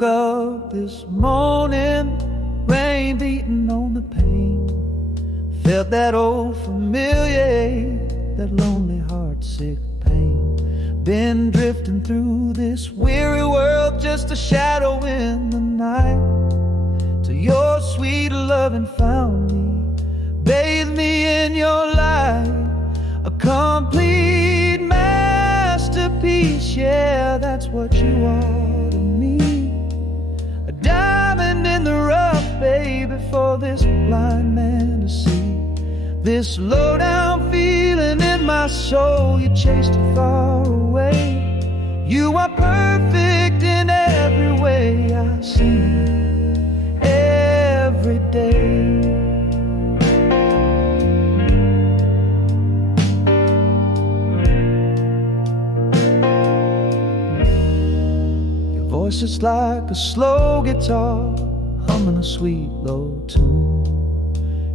woke up this morning, rain beating on the pane. Felt that old familiar, that lonely heart-sick pain. Been drifting through this weary world, just a shadow in the night, till your sweet loving found me, bathed me in your light. A complete masterpiece, yeah, that's what you are to me. A diamond in the rough, baby, for this blind man to see. This low-down feeling in my soul, you chased it far away. You are perfect in every way, I see it every day. Voice is like a slow guitar, humming a sweet low tune,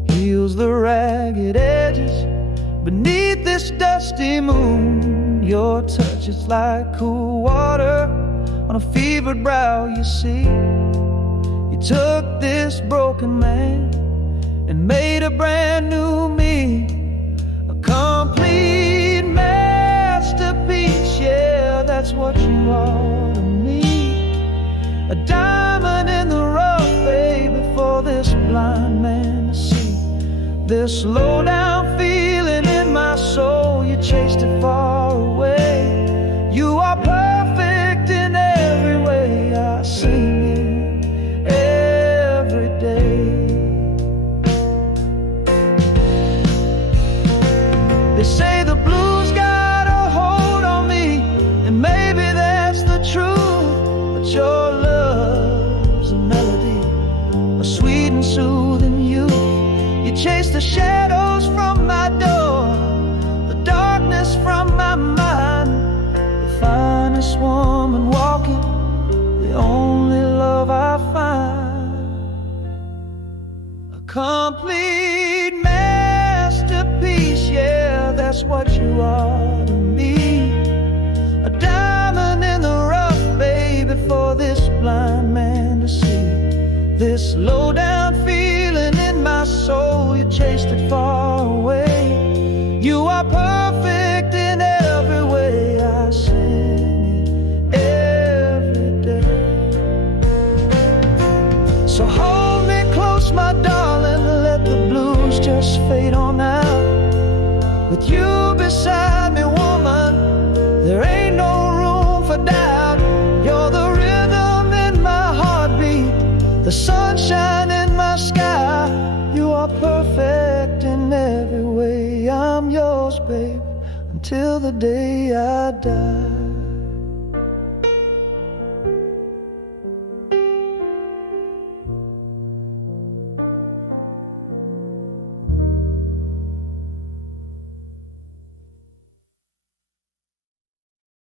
heals the ragged edges beneath this dusty moon. Your touch is like cool water on a fevered brow, you see. You took this broken man and made a brand new me. A complete masterpiece, yeah, that's what you are to me. A diamond in the rough, baby, for this blind man to see. This low-down feeling in my soul, you chased it far away. You are perfect in every way, I sing it every day. They say the blues got a hold on me, and maybe that's the truth, but your love's a melody, a sweet and soothing youth. You chase the shadows from my door, the darkness from my mind. The finest woman walking, the only love I find. A complete masterpiece, yeah, that's what you are to me. A diamond in the rough, baby, for this blind man to see. This low-down feeling in my soul, you chased it far away. You are perfect in every way, I sing it every day. So hold me close, my darling, let the blues just fade on out. With you beside me, woman, there ain't no room for doubt. You're the rhythm in my heartbeat, the sunshine in my sky. You are perfect in every way. I'm yours, babe, until the day I die.